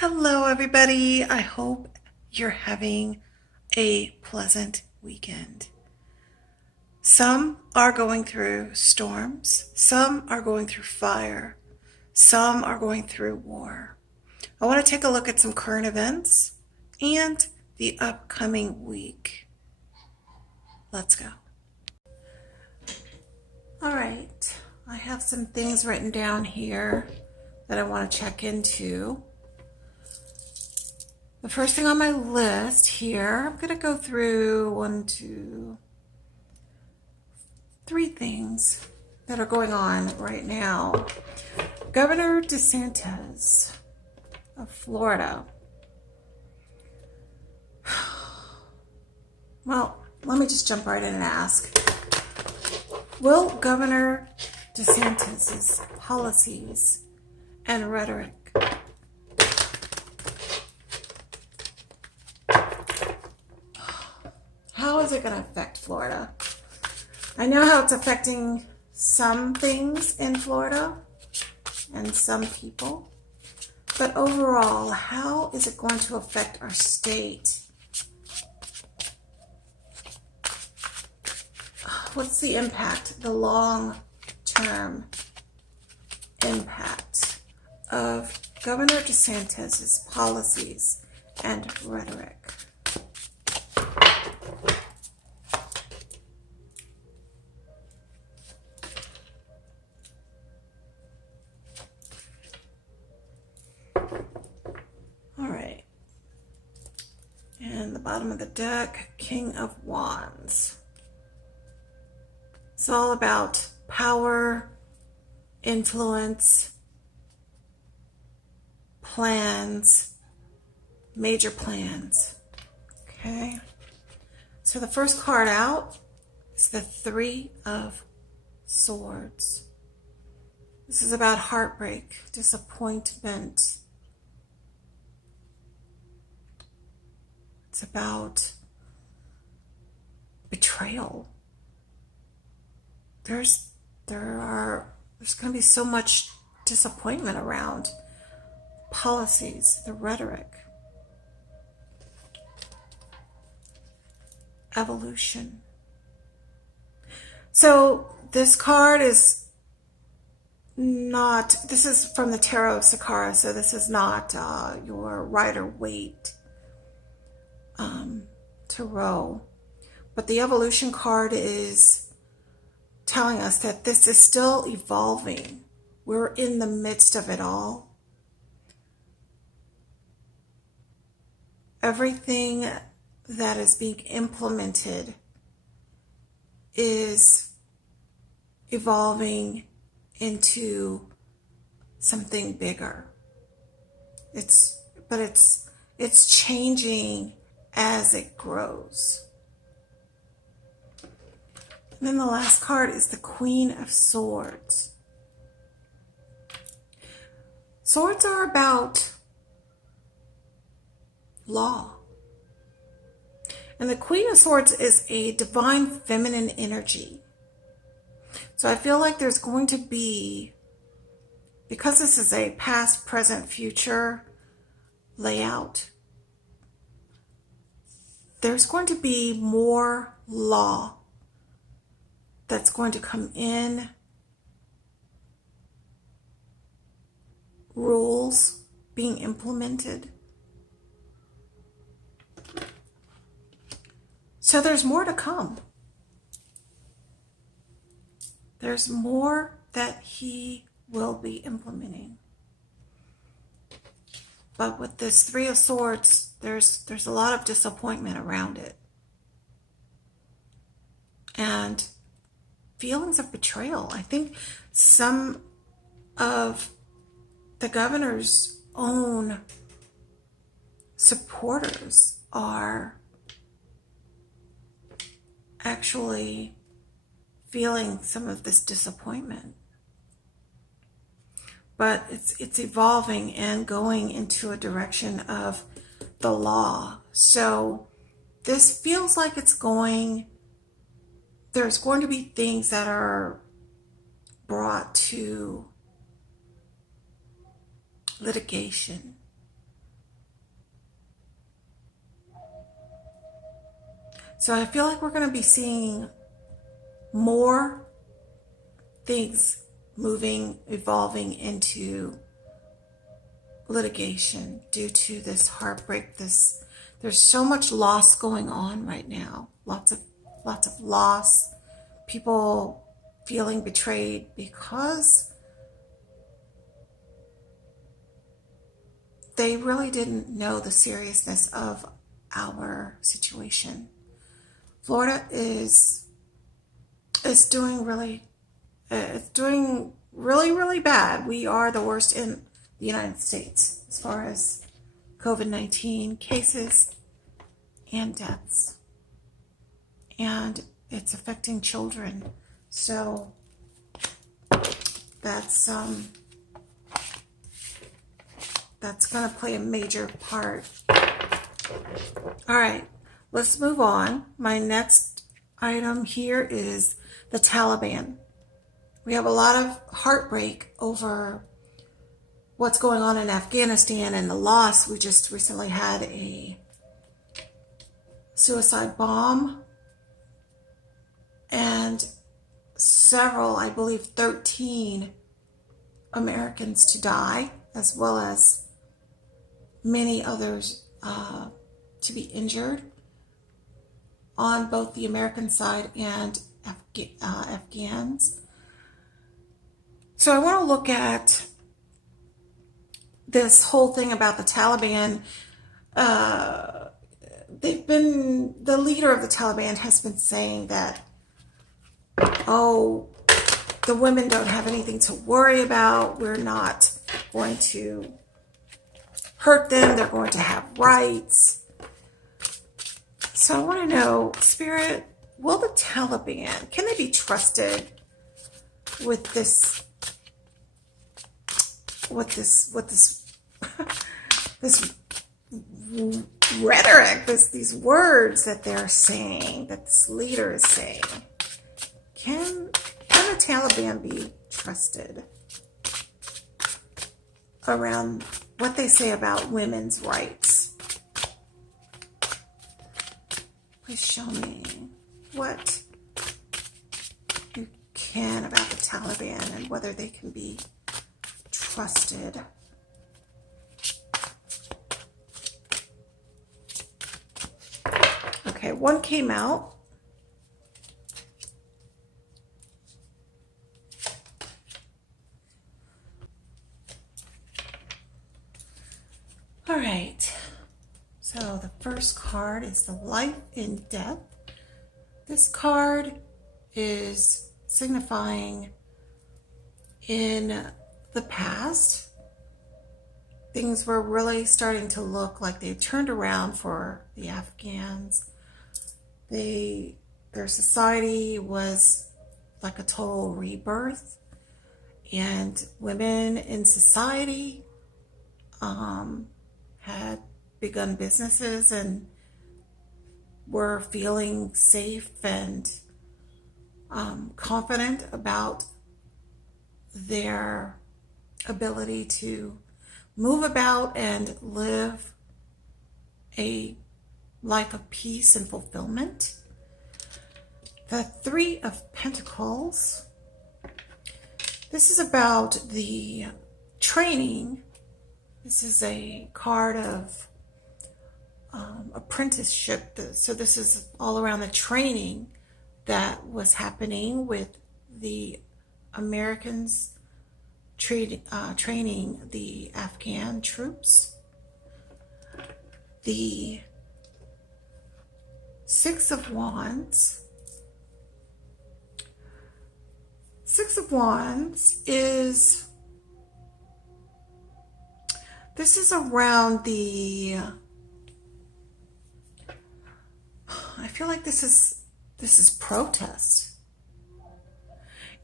Hello, everybody. I hope you're having a pleasant weekend. Some are going through storms, some are going through fire, some are going through war. I want to take a look at some current events and the upcoming week. Let's go. All right, I have some things written down here that I want to check into. The first thing on my list here, I'm going to go through 3 things that are going on right now. Governor DeSantis of Florida. Well, let me just jump right in and ask. Will Governor DeSantis's policies and rhetoric how is it going to affect Florida? I know how it's affecting some things in Florida and some people, but overall, how is it going to affect our state? What's the impact, the long-term impact of Governor DeSantis's policies and rhetoric? And the bottom of the deck, King of Wands. It's all about power, influence, plans, major plans. Okay. So the first card out is the 3 of Swords. This is about heartbreak, disappointment. It's about betrayal. There's going to be so much disappointment around policies, the rhetoric, evolution. So this card is not, this is from the Tarot of Sakara, so this is not your Rider-Waite tarot, but the evolution card is telling us that this is still evolving. We're in the midst of it all. Everything that is being implemented is evolving into something bigger. It's changing as it grows. And then the last card is the Queen of Swords. Swords are about law. And the Queen of Swords is a divine feminine energy. So I feel like there's going to be, because this is a past, present, future layout, there's going to be more law that's going to come in, rules being implemented. So there's more to come. There's more that he will be implementing. But with this 3 of Swords, there's a lot of disappointment around it. And feelings of betrayal. I think some of the governor's own supporters are actually feeling some of this disappointment. But it's evolving and going into a direction of the law. So this feels like there's going to be things that are brought to litigation So I feel like we're going to be seeing more things moving, evolving into litigation due to this heartbreak. There's so much loss going on right now. Lots of loss. People feeling betrayed because they really didn't know the seriousness of our situation. Florida is doing really really bad. We are the worst in the United States as far as COVID-19 cases and deaths. And it's affecting children. So that's going to play a major part. All right, let's move on. My next item here is the Taliban. We have a lot of heartbreak over what's going on in Afghanistan and the loss. We just recently had a suicide bomb and several, I believe 13 Americans to die, as well as many others to be injured on both the American side and Afghans. So I want to look at this whole thing about the Taliban. The leader of the Taliban has been saying that, oh, the women don't have anything to worry about. We're not going to hurt them. They're going to have rights. So I want to know, Spirit, will the Taliban, can they be trusted with this rhetoric, these words that they're saying, that this leader is saying? Can the Taliban be trusted around what they say about women's rights? Please show me what you can about the Taliban and whether they can be trusted. Okay, one came out. All right, so the first card is the Life in Death. This card is signifying in the past, things were really starting to look like they turned around for the Afghans. Their society was like a total rebirth, and women in society had begun businesses and were feeling safe and confident about their ability to move about and live a life of peace and fulfillment. The Three of Pentacles. This is about the training. This is a card of apprenticeship. So this is all around the training that was happening with the Americans training the Afghan troops. The Six of Wands. Six of Wands is, this is around the, I feel like this is protest.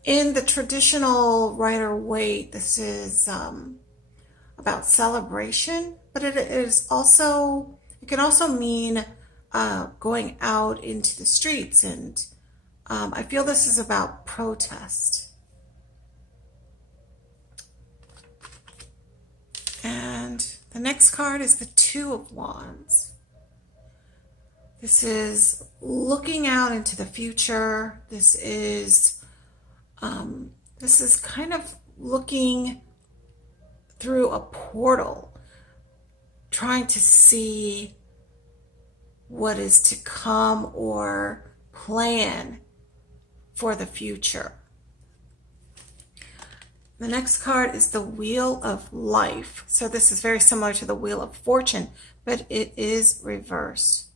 In the traditional Rider-Waite, this is about celebration, but it can also mean going out into the streets, and I feel this is about protest. And the next card is the Two of Wands. This is looking out into the future. This is kind of looking through a portal, trying to see what is to come or plan for the future. The next card is the Wheel of Life. So this is very similar to the Wheel of Fortune, but it is reversed.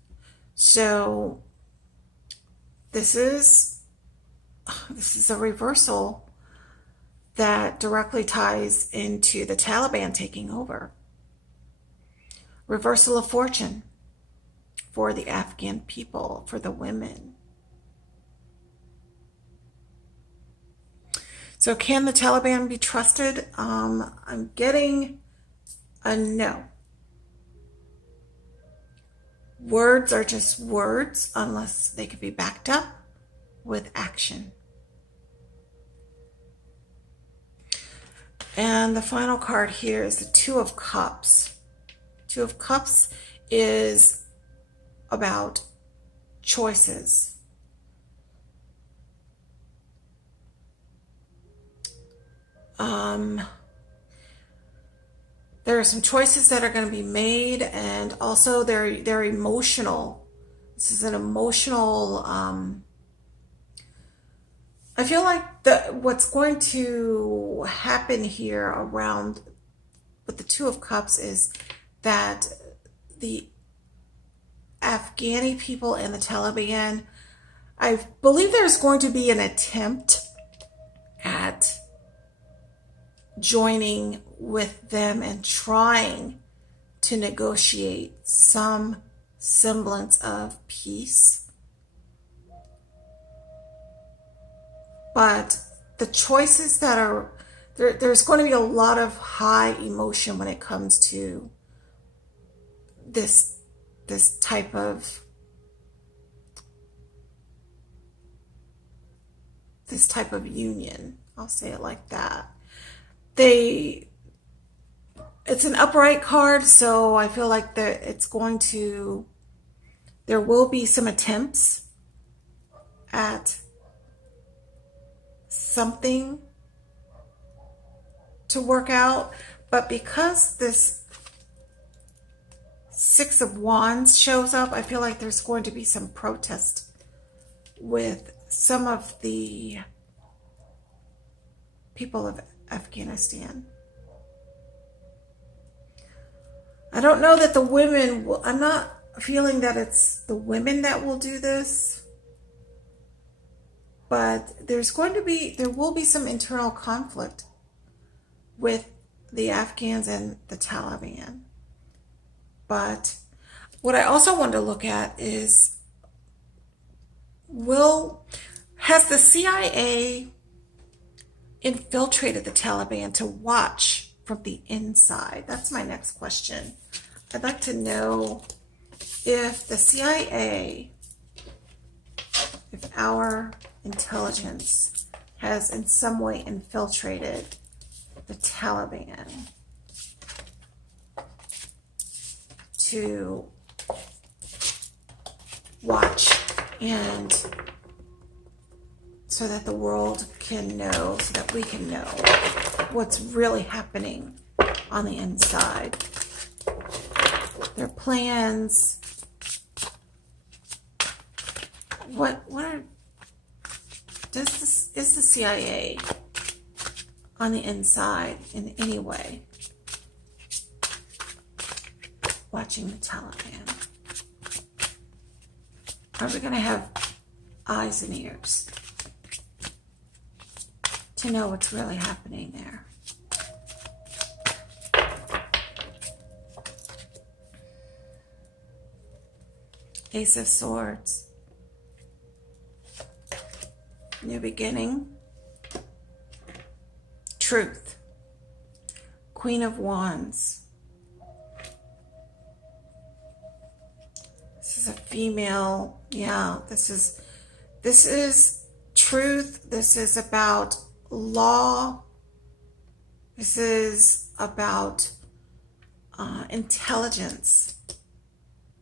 So this is a reversal that directly ties into the Taliban taking over. Reversal of fortune for the Afghan people, for the women. So can the Taliban be trusted? I'm getting a no. Words are just words unless they can be backed up with action. And the final card here is the Two of Cups. Two of Cups is about choices. There are some choices that are going to be made, and also they're emotional. This is an emotional. I feel like what's going to happen here around with the Two of Cups is that the Afghani people and the Taliban, I believe there's going to be an attempt at joining with them and trying to negotiate some semblance of peace. But the choices that are there's going to be a lot of high emotion when it comes to this type of union. I'll say it like that. It's an upright card, so I feel like there will be some attempts at something to work out, but because this Six of Wands shows up, I feel like there's going to be some protest with some of the people of Afghanistan. I don't know that the women will, I'm not feeling that it's the women that will do this, but there will be some internal conflict with the Afghans and the Taliban. But what I also want to look at is, has the CIA infiltrated the Taliban to watch from the inside? That's my next question. I'd like to know if the CIA, if our intelligence has in some way infiltrated the Taliban to watch, and so that the world can know, so that we can know what's really happening on the inside. Their plans. Is the CIA on the inside in any way watching the Taliban? Are we going to have eyes and ears to know what's really happening there? Ace of Swords. New beginning. Truth. Queen of Wands. This is a female. Yeah, this is truth. This is about law. This is about intelligence.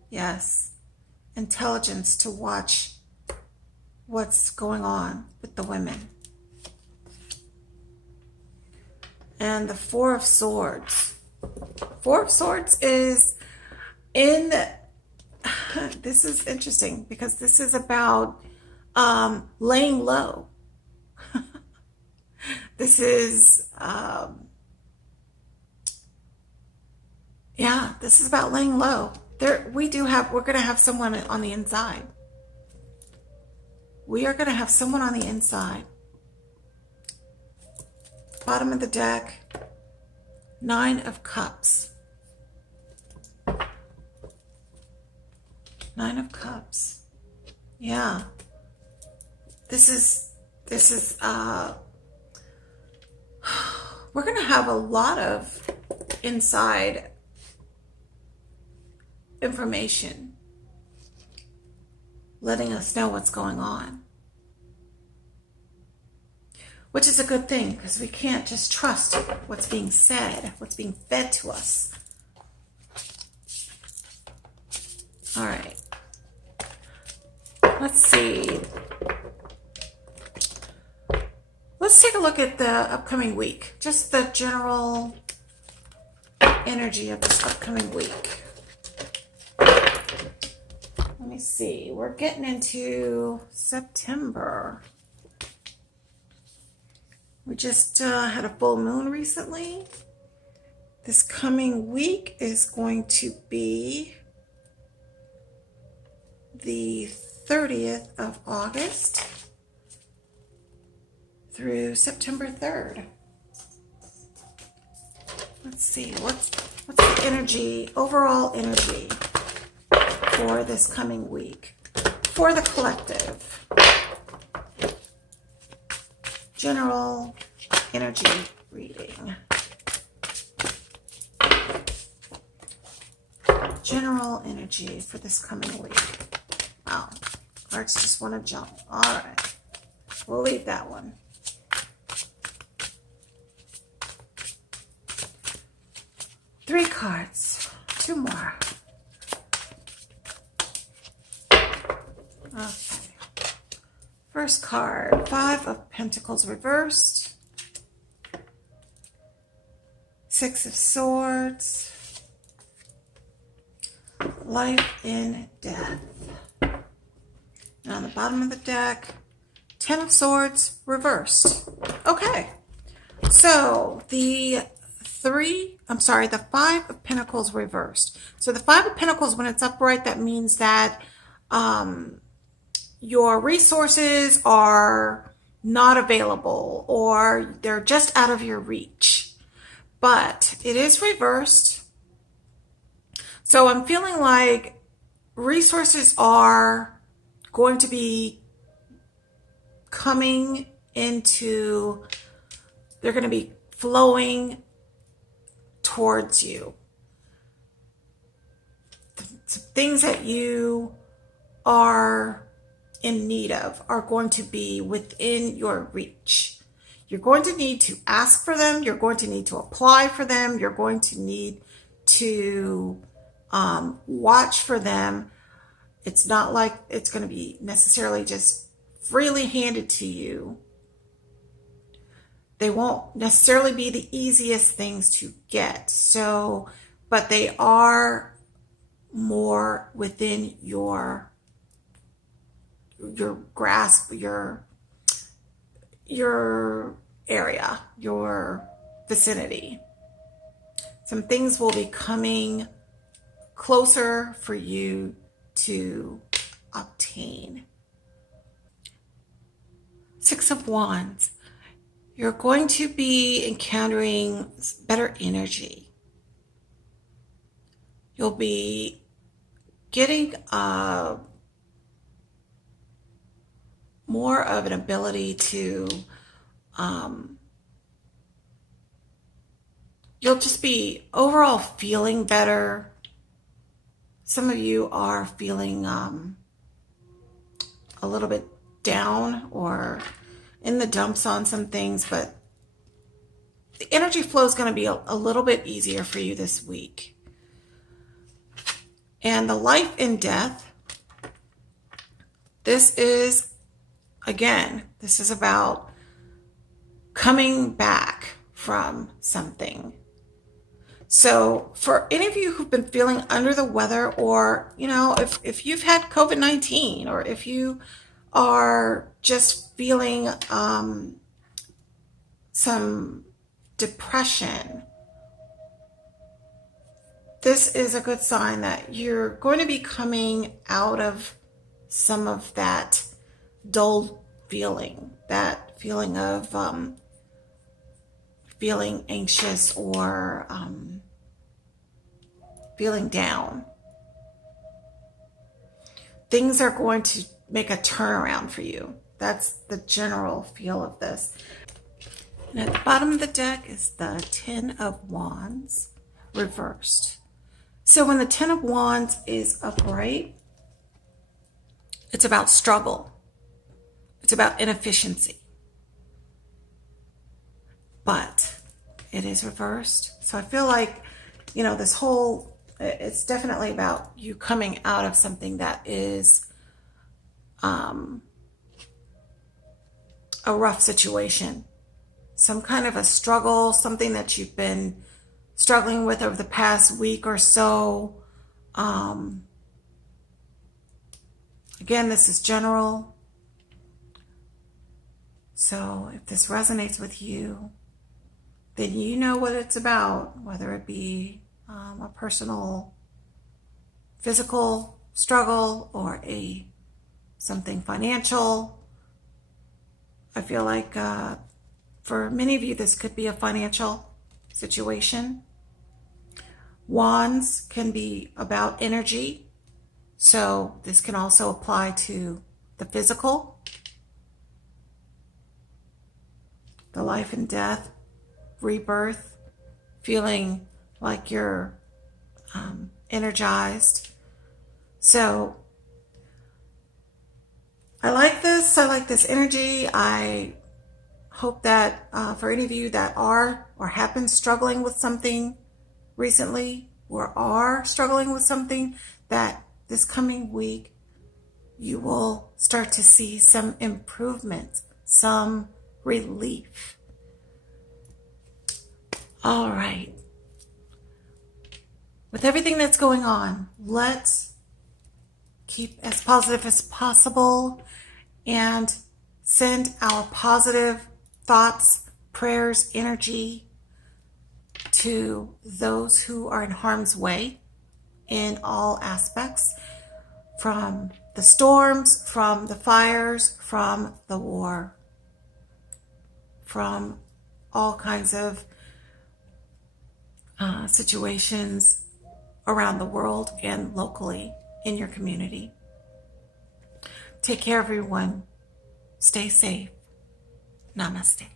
Yes. intelligence to watch what's going on with the women. And the Four of Swords. Four of Swords is in, this is interesting because this is about laying low. This is, yeah, this is about laying low. We're going to have someone on the inside. We are going to have someone on the inside. Bottom of the deck, Nine of Cups. Nine of Cups. Yeah. This is, we're going to have a lot of inside information letting us know what's going on. Which is a good thing because we can't just trust what's being said, what's being fed to us. All right. Let's see. Let's take a look at the upcoming week. Just the general energy of this upcoming week. Let me see. We're getting into September. We just had a full moon recently. This coming week is going to be the 30th of August through September 3rd. Let's see, what's the energy, overall energy for this coming week for the collective? General energy reading. General energy for this coming week. Wow, cards just want to jump. All right, we'll leave that one. Three cards, two more. Okay. First card, Five of Pentacles reversed. Six of Swords. Life in Death. And on the bottom of the deck, Ten of Swords reversed. Okay. So the Five of Pentacles reversed. So the Five of Pentacles, when it's upright, that means that your resources are not available or they're just out of your reach. But it is reversed. So I'm feeling like resources are going to be coming into, they're going to be flowing towards you. Things that you are in need of are going to be within your reach. You're going to need to ask for them. You're going to need to apply for them. You're going to need to watch for them. It's not like it's going to be necessarily just freely handed to you. They won't necessarily be the easiest things to get. So, but they are more within your grasp, your area, your vicinity. Some things will be coming closer for you to obtain. Six of Wands. You're going to be encountering better energy. You'll be getting more of an ability to, you'll just be overall feeling better. Some of you are feeling a little bit down or in the dumps on some things, but the energy flow is going to be a little bit easier for you this week. And the life and death, This is, again, this is about coming back from something. So for any of you who've been feeling under the weather, or, if you've had COVID-19, or if you are just feeling some depression, this is a good sign that you're going to be coming out of some of that dull feeling, that feeling of feeling anxious or feeling down. Things are going to make a turnaround for you. That's the general feel of this. And at the bottom of the deck is the Ten of Wands reversed. So when the Ten of Wands is upright, it's about struggle. It's about inefficiency. But it is reversed. So I feel like, this whole, it's definitely about you coming out of something that is a rough situation. Some kind of a struggle, something that you've been struggling with over the past week or so. Again, this is general. So if this resonates with you, then you know what it's about, whether it be a personal, physical struggle or something financial. I feel like for many of you, this could be a financial situation. Wands can be about energy, so this can also apply to the physical, the life and death, rebirth, feeling like you're energized. So I like this. I like this energy. I hope that for any of you that are or have been struggling with something recently, or are struggling with something, that this coming week you will start to see some improvement, some relief. All right. With everything that's going on, let's keep as positive as possible and send our positive thoughts, prayers, energy to those who are in harm's way in all aspects, from the storms, from the fires, from the war, from all kinds of situations around the world and locally in your community. Take care, everyone. Stay safe. Namaste.